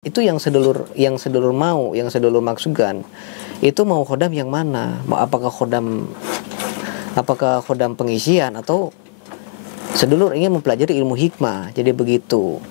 Itu yang sedulur mau, yang sedulur maksudkan, itu mau khodam yang mana? Apakah khodam pengisian atau sedulur ingin mempelajari ilmu hikmah? Jadi begitu.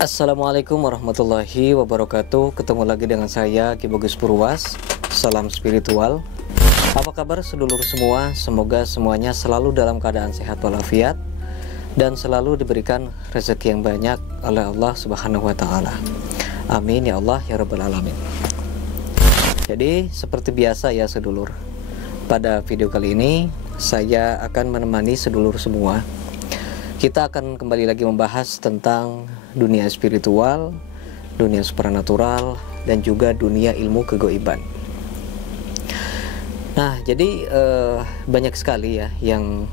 Assalamualaikum warahmatullahi wabarakatuh. Ketemu lagi dengan saya Ki Bagus Purwas. Salam spiritual. Apa kabar sedulur semua? Semoga semuanya selalu dalam keadaan sehat walafiat dan selalu diberikan rezeki yang banyak oleh Allah Subhanahu wa taala. Amin ya Allah ya rabbal alamin. Jadi seperti biasa ya sedulur, pada video kali ini saya akan menemani sedulur semua. Kita akan kembali lagi membahas tentang dunia spiritual, dunia supranatural, dan juga dunia ilmu kegoiban. Nah, jadi banyak sekali ya yang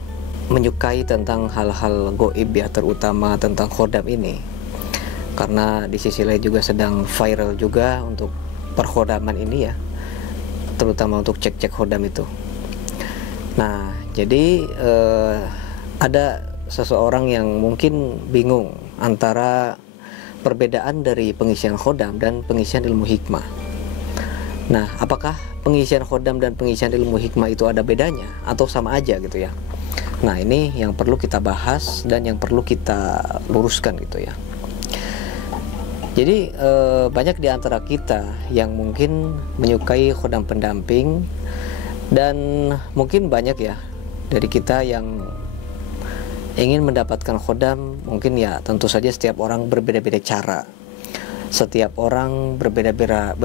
menyukai tentang hal-hal goib ya, terutama tentang khodam ini. Karena di sisi lain juga sedang viral juga untuk perkhodaman ini ya, terutama untuk cek-cek khodam itu. Nah, jadi ada seseorang yang mungkin bingung antara perbedaan dari pengisian khodam dan pengisian ilmu hikmah. Nah, apakah pengisian khodam dan pengisian ilmu hikmah itu ada bedanya atau sama aja gitu ya? Nah, ini yang perlu kita bahas dan yang perlu kita luruskan gitu ya. Jadi banyak di antara kita yang mungkin menyukai khodam pendamping, dan mungkin banyak ya dari kita yang ingin mendapatkan khodam. Mungkin ya tentu saja setiap orang berbeda-beda cara, setiap orang berbeda-beda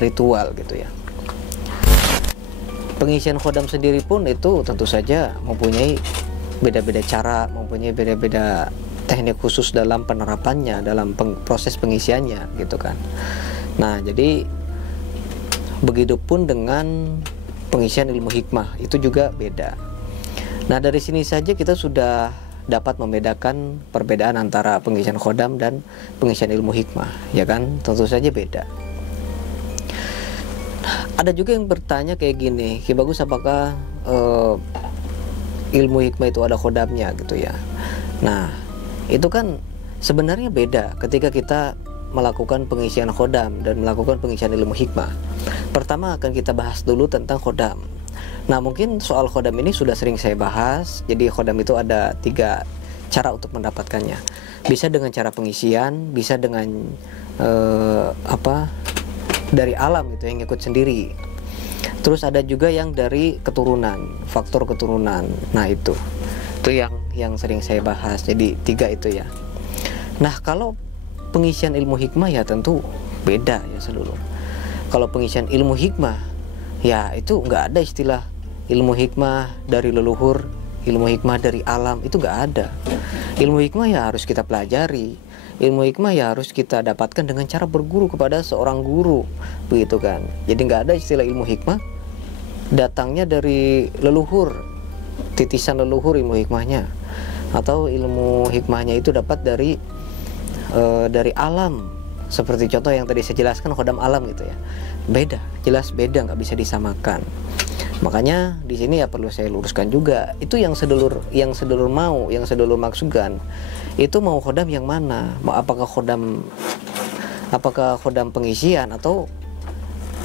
ritual gitu ya. Pengisian khodam sendiri pun itu tentu saja mempunyai beda-beda cara, mempunyai beda-beda teknik khusus dalam penerapannya, dalam proses pengisiannya gitu kan. Nah, jadi begitupun dengan pengisian ilmu hikmah, itu juga beda. Nah, dari sini saja kita sudah dapat membedakan perbedaan antara pengisian khodam dan pengisian ilmu hikmah, ya kan? Tentu saja beda. Ada juga yang bertanya kayak gini, Ki Bagus, apakah ilmu hikmah itu ada khodamnya gitu ya? Nah, itu kan sebenarnya beda ketika kita melakukan pengisian khodam dan melakukan pengisian ilmu hikmah. Pertama akan kita bahas dulu tentang khodam. Nah, mungkin soal khodam ini sudah sering saya bahas. Jadi khodam itu ada 3 cara untuk mendapatkannya. Bisa dengan cara pengisian, bisa dengan dari alam gitu yang ikut sendiri. Terus ada juga yang dari keturunan, faktor keturunan. Nah, itu yang sering saya bahas. Jadi 3 itu ya. Nah, kalau pengisian ilmu hikmah ya tentu beda ya seluruh. Kalau pengisian ilmu hikmah ya itu nggak ada istilah ilmu hikmah dari leluhur, ilmu hikmah dari alam, itu nggak ada. Ilmu hikmah ya harus kita pelajari, ilmu hikmah ya harus kita dapatkan dengan cara berguru kepada seorang guru, begitu kan. Jadi nggak ada istilah ilmu hikmah datangnya dari leluhur, titisan leluhur ilmu hikmahnya, atau ilmu hikmahnya itu dapat dari alam. Seperti contoh yang tadi saya jelaskan, khodam alam gitu ya. Beda, jelas beda, nggak bisa disamakan. Makanya di sini ya perlu saya luruskan juga. Itu yang sedulur mau, yang sedulur maksudkan, itu mau khodam yang mana? Apakah khodam pengisian atau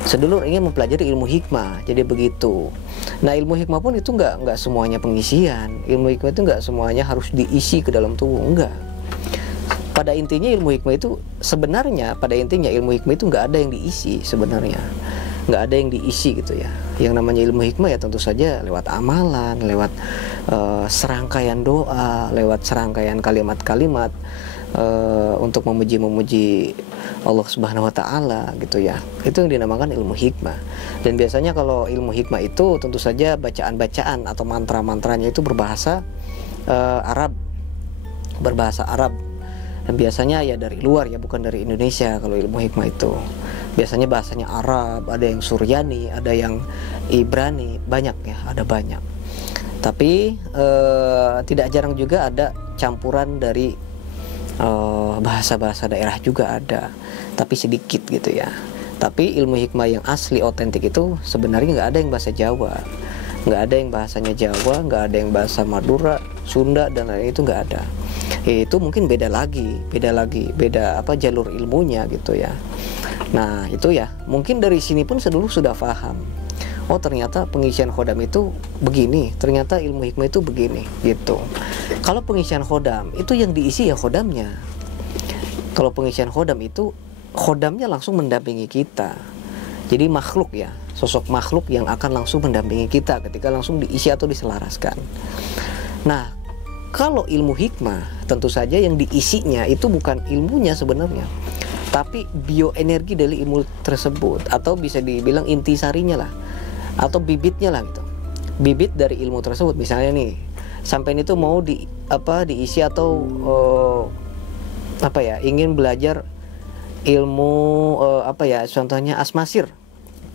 sedulur ingin mempelajari ilmu hikmah? Jadi begitu. Nah, ilmu hikmah pun itu nggak semuanya pengisian. Ilmu hikmah itu nggak semuanya harus diisi ke dalam tubuh, enggak. Pada intinya ilmu hikmah itu sebenarnya, ilmu hikmah itu nggak ada yang diisi sebenarnya, nggak ada yang diisi gitu ya. Yang namanya ilmu hikmah ya tentu saja lewat amalan, lewat serangkaian doa, lewat serangkaian kalimat-kalimat untuk memuji Allah Subhanahu wa taala gitu ya. Itu yang dinamakan ilmu hikmah. Dan biasanya kalau ilmu hikmah itu tentu saja bacaan-bacaan atau mantra-mantranya itu berbahasa Arab. Dan biasanya ya dari luar ya, bukan dari Indonesia. Kalau ilmu hikmah itu biasanya bahasanya Arab, ada yang Suryani, ada yang Ibrani, banyak ya, ada banyak. Tapi tidak jarang juga ada campuran dari bahasa-bahasa daerah juga ada, tapi sedikit gitu ya. Tapi ilmu hikmah yang asli otentik itu sebenarnya nggak ada yang bahasa Jawa, nggak ada yang bahasanya Jawa, nggak ada yang bahasa Madura, Sunda dan lain itu nggak ada. Itu mungkin beda lagi, beda apa jalur ilmunya gitu ya. Nah itu ya, mungkin dari sini pun sedulur sudah paham. Oh ternyata pengisian khodam itu begini, ternyata ilmu hikmah itu begini gitu. Kalau pengisian khodam itu yang diisi ya khodamnya. Kalau pengisian khodam itu khodamnya langsung mendampingi kita. Jadi makhluk ya, sosok makhluk yang akan langsung mendampingi kita ketika langsung diisi atau diselaraskan. Nah kalau ilmu hikmah tentu saja yang diisinya itu bukan ilmunya sebenarnya, tapi bioenergi dari ilmu tersebut, atau bisa dibilang intisarinya lah, atau bibitnya lah gitu. Bibit dari ilmu tersebut. Misalnya nih, sampai itu mau diisi atau ingin belajar ilmu contohnya asmasir.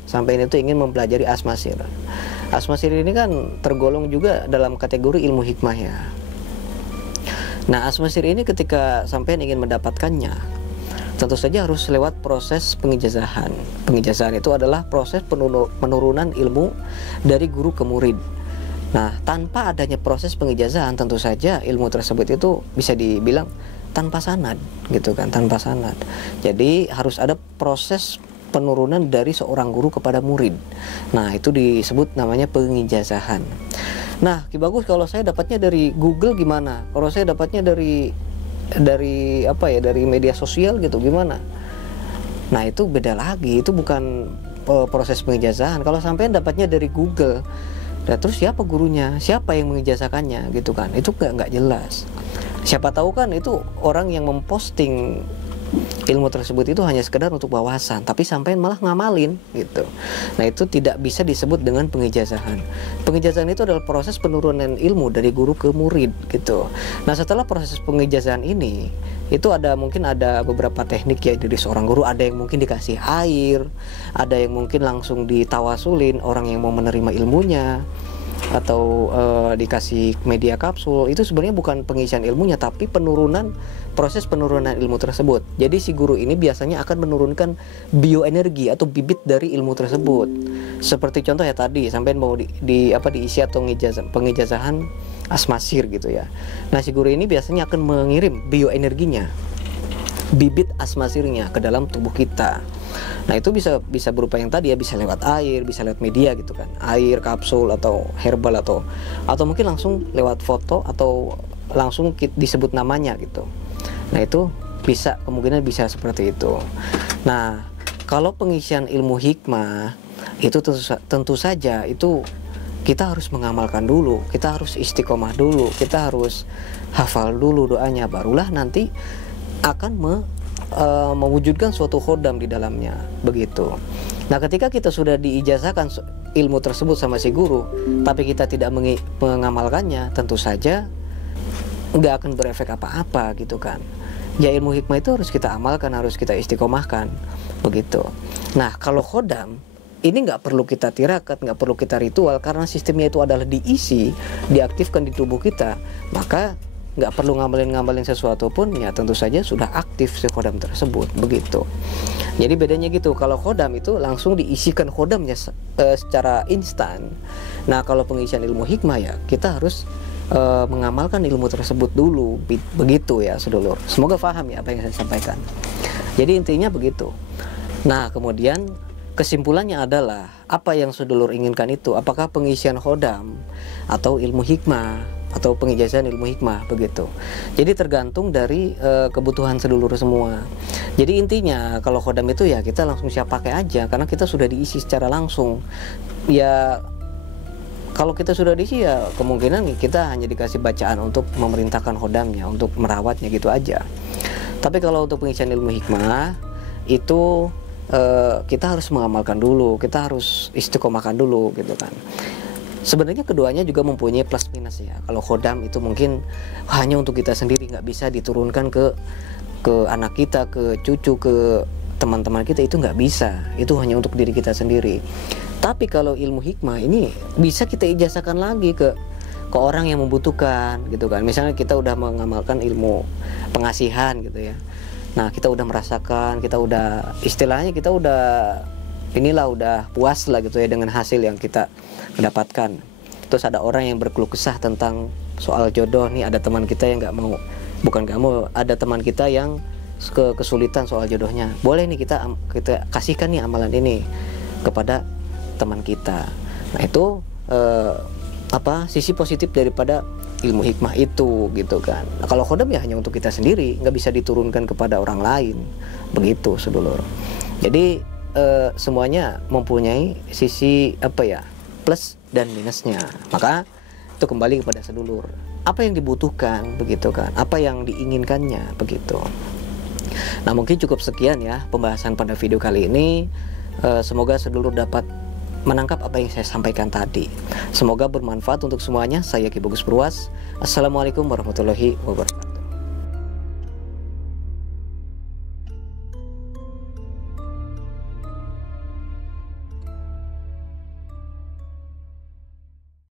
Sampai itu ingin mempelajari asmasir. Asmasir ini kan tergolong juga dalam kategori ilmu hikmah ya. Nah asmasir ini ketika sampai ingin mendapatkannya, tentu saja harus lewat proses pengijazahan. Pengijazahan itu adalah proses penurunan ilmu dari guru ke murid. Nah tanpa adanya proses pengijazahan, tentu saja ilmu tersebut itu bisa dibilang tanpa sanad gitu kan, tanpa sanad. Jadi harus ada proses penurunan dari seorang guru kepada murid. Nah itu disebut namanya pengijazahan. Nah Ki Bagus, kalau saya dapatnya dari Google gimana? Kalau saya dapatnya dari media sosial gitu gimana? Nah itu beda lagi, itu bukan proses pengijazahan. Kalau sampai dapatnya dari Google, nah, terus siapa gurunya, siapa yang mengijazakannya gitu kan? Itu nggak jelas. Siapa tahu kan itu orang yang memposting ilmu tersebut itu hanya sekedar untuk wawasan, tapi sampai malah ngamalin gitu. Nah itu tidak bisa disebut dengan pengijazahan. Pengijazahan itu adalah proses penurunan ilmu dari guru ke murid gitu. Nah setelah proses pengijazahan ini, itu mungkin ada beberapa teknik ya dari seorang guru. Ada yang mungkin dikasih air, ada yang mungkin langsung ditawasulin orang yang mau menerima ilmunya, atau dikasih media kapsul. Itu sebenarnya bukan pengisian ilmunya, tapi proses penurunan ilmu tersebut. Jadi si guru ini biasanya akan menurunkan bioenergi atau bibit dari ilmu tersebut. Seperti contoh ya tadi, sampai mau diisi atau pengijazahan asmasir gitu ya. Nah si guru ini biasanya akan mengirim bioenerginya, bibit asmasirnya ke dalam tubuh kita. Nah itu bisa berupa yang tadi ya, bisa lewat air, bisa lewat media gitu kan, air, kapsul, atau herbal, atau mungkin langsung lewat foto, atau langsung disebut namanya gitu. Nah itu kemungkinan bisa seperti itu. Nah kalau pengisian ilmu hikmah itu tentu saja itu kita harus mengamalkan dulu, kita harus istiqomah dulu, kita harus hafal dulu doanya, barulah nanti akan mewujudkan suatu khodam di dalamnya begitu. Nah ketika kita sudah diijazahkan ilmu tersebut sama si guru, tapi kita tidak mengamalkannya, tentu saja nggak akan berefek apa-apa gitu kan. Ya ilmu hikmah itu harus kita amalkan, harus kita istiqomahkan begitu. Nah kalau khodam ini nggak perlu kita tirakat, nggak perlu kita ritual, karena sistemnya itu adalah diisi, diaktifkan di tubuh kita, maka nggak perlu ngamalin sesuatu pun, ya tentu saja sudah aktif si khodam tersebut begitu. Jadi bedanya gitu, kalau khodam itu langsung diisikan khodamnya secara instan. Nah kalau pengisian ilmu hikmah ya kita harus mengamalkan ilmu tersebut dulu begitu ya sedulur. Semoga paham ya apa yang saya sampaikan. Jadi intinya begitu. Nah kemudian kesimpulannya adalah, apa yang sedulur inginkan itu, apakah pengisian khodam atau ilmu hikmah atau pengijazahan ilmu hikmah begitu. Jadi tergantung dari kebutuhan sedulur semua. Jadi intinya kalau khodam itu ya kita langsung siap pakai aja, karena kita sudah diisi secara langsung. Ya kalau kita sudah diisi ya kemungkinan kita hanya dikasih bacaan untuk memerintahkan khodamnya, untuk merawatnya gitu aja. Tapi kalau untuk pengisian ilmu hikmah itu kita harus mengamalkan dulu, kita harus istiqomahkan dulu gitu kan. Sebenarnya keduanya juga mempunyai plus minus ya. Kalau khodam itu mungkin hanya untuk kita sendiri, nggak bisa diturunkan ke ke anak kita, ke cucu, ke teman-teman kita, itu nggak bisa. Itu hanya untuk diri kita sendiri. Tapi kalau ilmu hikmah ini bisa kita ijazahkan lagi ke orang yang membutuhkan gitu kan. Misalnya kita udah mengamalkan ilmu pengasihan gitu ya. Nah, kita udah merasakan, kita udah istilahnya kita udah puas lah gitu ya dengan hasil yang kita dapatkan. Terus ada orang yang berkeluh kesah tentang soal jodoh nih, ada teman kita yang ada teman kita yang kesulitan soal jodohnya. Boleh nih kita kasihkan nih amalan ini kepada teman kita. Nah, itu sisi positif daripada ilmu hikmah itu gitu kan. Nah, kalau khodam ya hanya untuk kita sendiri, nggak bisa diturunkan kepada orang lain, begitu sedulur. Jadi semuanya mempunyai sisi plus dan minusnya. Maka itu kembali kepada sedulur, apa yang dibutuhkan begitu kan, apa yang diinginkannya begitu. Nah, mungkin cukup sekian ya pembahasan pada video kali ini. Semoga sedulur dapat menangkap apa yang saya sampaikan tadi. Semoga bermanfaat untuk semuanya. Saya Ki Bagus Purwas. Assalamualaikum warahmatullahi wabarakatuh.